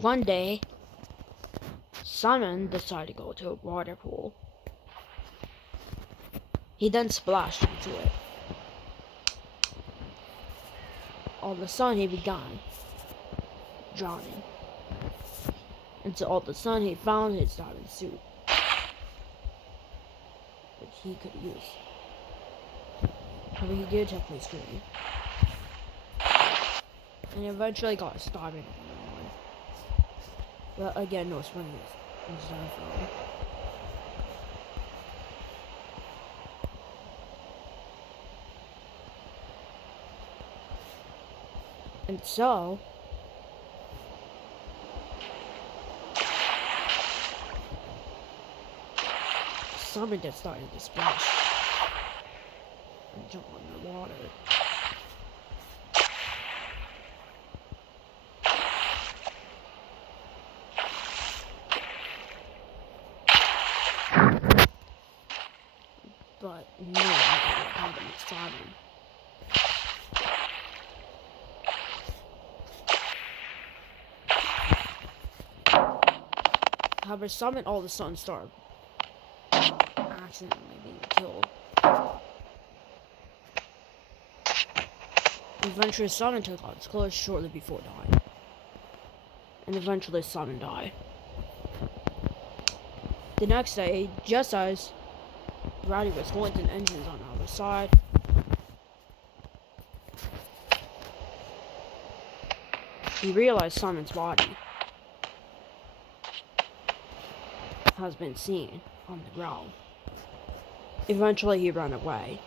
One day, Simon decided to go to a water pool. He then splashed into it. All of a sudden, he began drowning. And so all of a sudden, he found his diving suit, which he could use. However, he did technically scream. And eventually got his diving on. But again, no Sprunki was done for him. And so, Simon just started to splash and jump in the water. But no one happened to Simon. However, Simon all of a sudden started accidentally being killed. Eventually, Simon took off his clothes shortly before dying. And eventually, Simon died. The next day, just as Rowdy was holding engines on the other side, he realized Simon's body has been seen on the ground. Eventually, he ran away.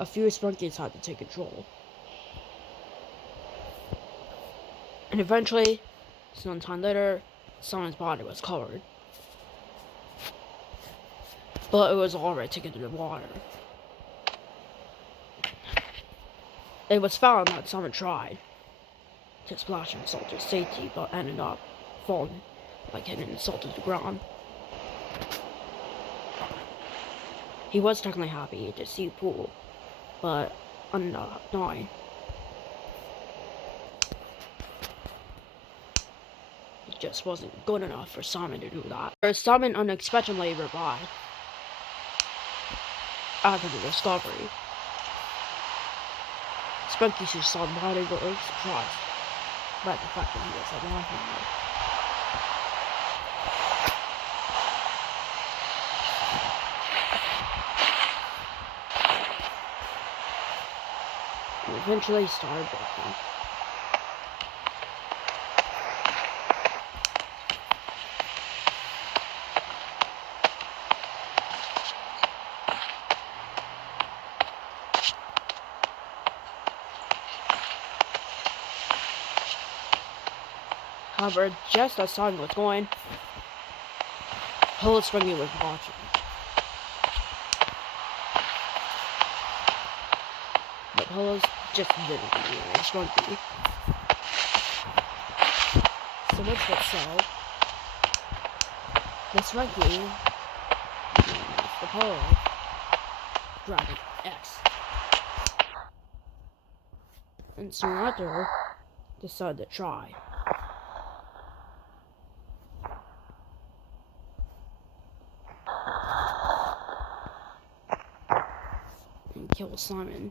A few Sprunkies had to take control. And eventually, some time later, Simon's body was covered. But it was already taken to the water. It was found that Simon tried to splash himself to safety, but ended up falling, like hitting himself to the ground. He was technically happy to see the pool, but ended up dying. It just wasn't good enough for Simon to do that. Simon unexpectedly revived after the discovery. Sprunki who saw the body were surprised by the fact that he was alive now. And eventually started working. However, just as Simon was going, Polo Sprunki was watching. But Polo's just didn't be a Sprunki. So much but so, the Sprunki, the Polo, Dragon X. And soon after, decided to try. And kill Simon.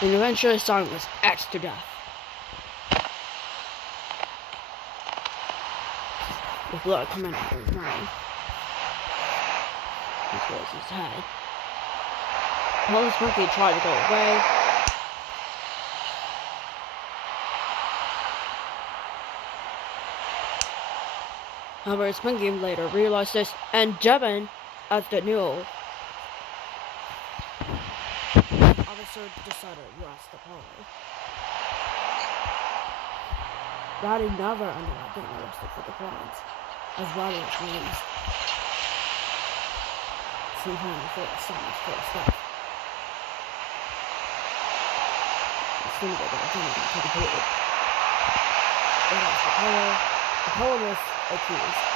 And eventually Simon was axed to death. With blood coming out of his mouth. As well as his head. Polo's Sprunki tried to go away. However, Sprunki later realized this, and Jevin, as the new officer, decided to arrest the Polo. Rowdy never ended up getting arrested for the crimes, as Rowdy was released sometime before Simon's first death. As soon as they got to the pool, they lost the Polo. The Polo was accused.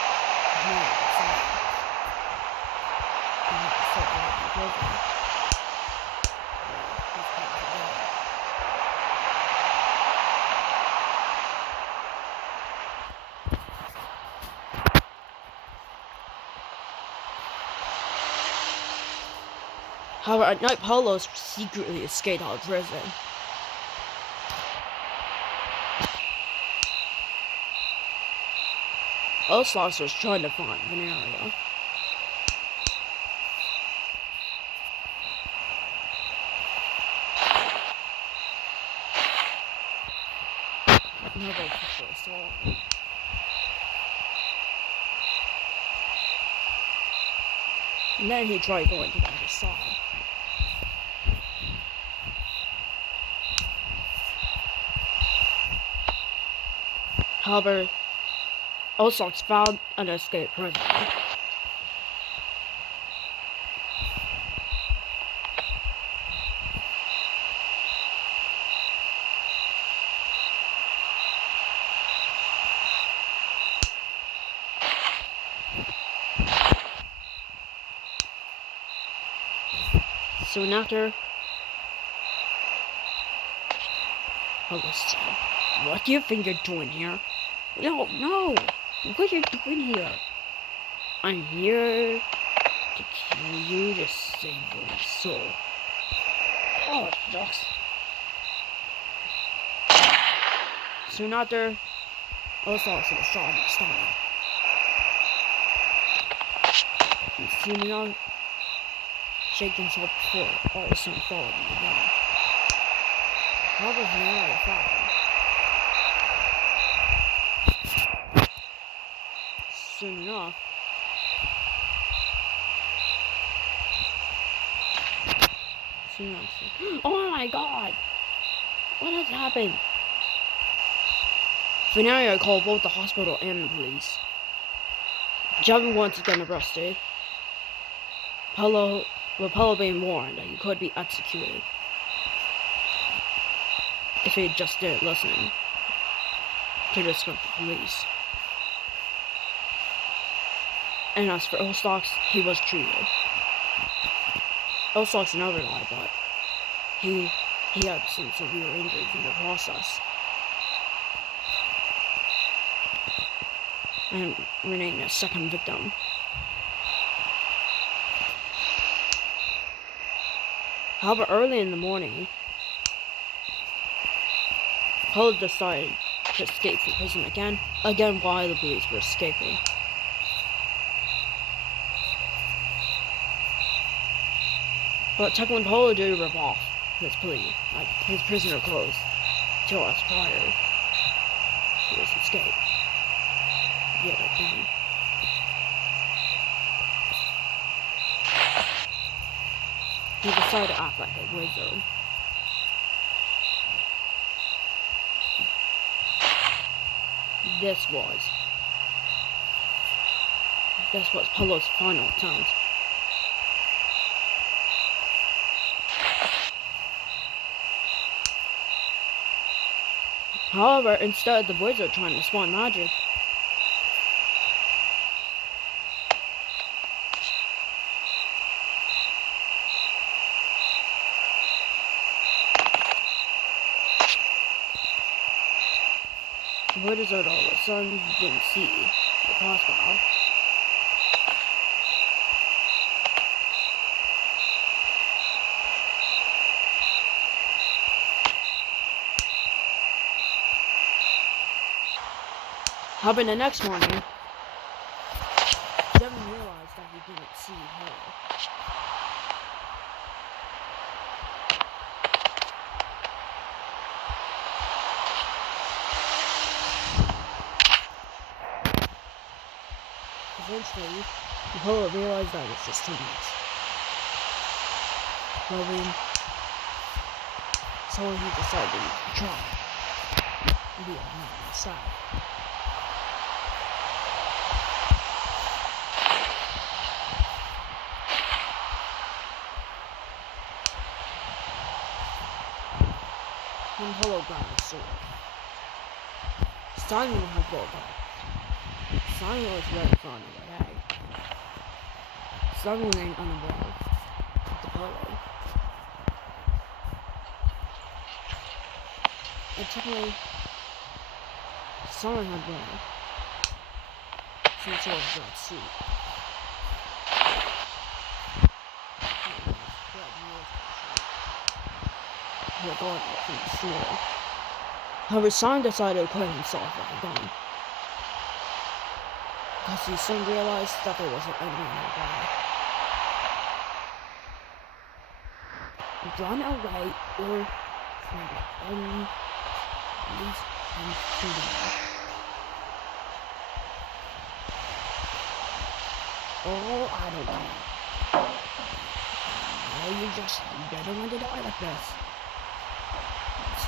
However, at night, Polo secretly escaped out of prison. Oslox was trying to find Veneria. Another official saw. And then he tried going to the other side. However, Oslox found an escaped prisoner. Soon after, Polo said, "What do you think you're doing here?" No, what are you doing here? I'm here to kill you to save your soul. Oh, shucks. Soon after, Oslox was shot in the stomach. And soon enough, shake himself before all the sun followed him again. However, he never found. Soon enough, oh my god! What has happened? Veneria called both the hospital and the police. Jevin once again arrested. Polo being warned that he could be executed if he just didn't listen to the script of the police. And as for Oslox, he was treated. Oslox never died, but he had some severe injuries in the process. And renamed a second victim. However, early in the morning, Polo decided to escape from prison again while the police were escaping. But technically, Polo did rip off his plea, like his prisoner clothes, 2 hours prior to his escape. Yet again. He decided to act like a wizard. This was Polo's final attempt. However, instead of the wizard trying to spawn magic, the wizard all of a sudden didn't see the crossbow. However, the next morning, Devin realized that he didn't see her. Eventually, Polo realized that it was just too much. So he decided to try. Be on the side. When Polo grabbed his sword, Simon had Polo back. Simon was right in front of it, hey. Simon ain't on the ball. With the Polo. And technically, Simon had ball. Since all of that seat. From the floor. However, Simon decided to quit himself at the gun. Because he soon realized that there wasn't anyone nearby. Run away or leave him freedom. Oh, I don't know. Oh, you don't want to die like this.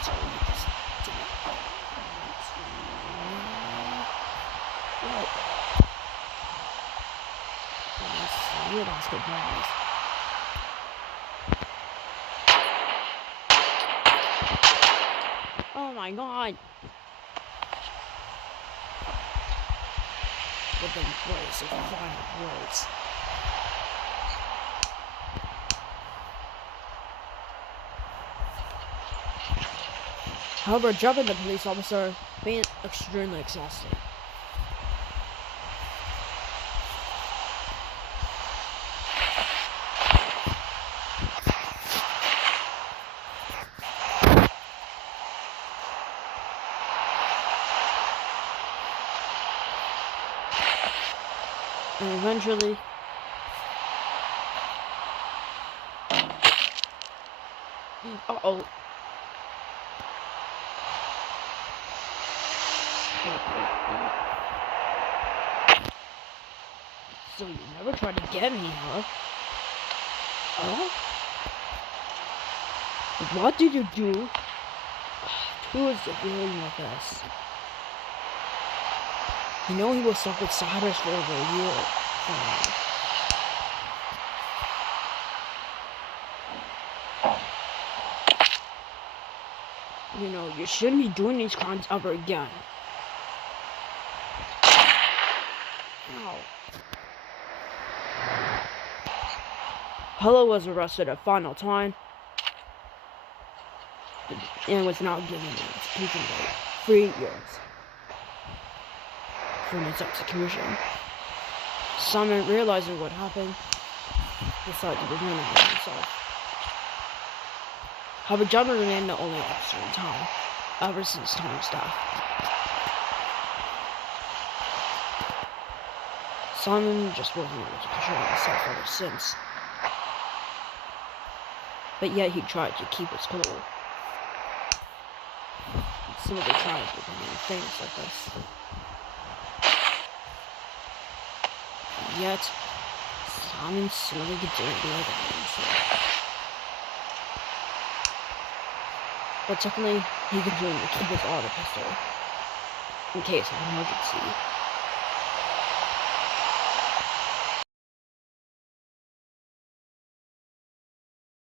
So you just do it. You lost good boys. Oh my god. But then words of final words. However, jumping the police officer being extremely exhausting. And eventually, uh-oh. So you never tried to get me, huh? Oh? What did you do? Who is dealing with this? You know he was stuck with Cyrus for over a year. You know, you shouldn't be doing these crimes ever again. Ow. Polo was arrested a final time and was now given an execution date, 3 years from its execution. Simon, realizing what happened, decided to remain himself. However, John remained the only officer in town ever since Tom's death. Simon just wasn't able to control himself ever since. But yet he tried to keep his cool. Some of the tried to do things like this. And yet, Simon slowly continued to live on himself. But technically, he continued to keep his auto pistol in case of emergency.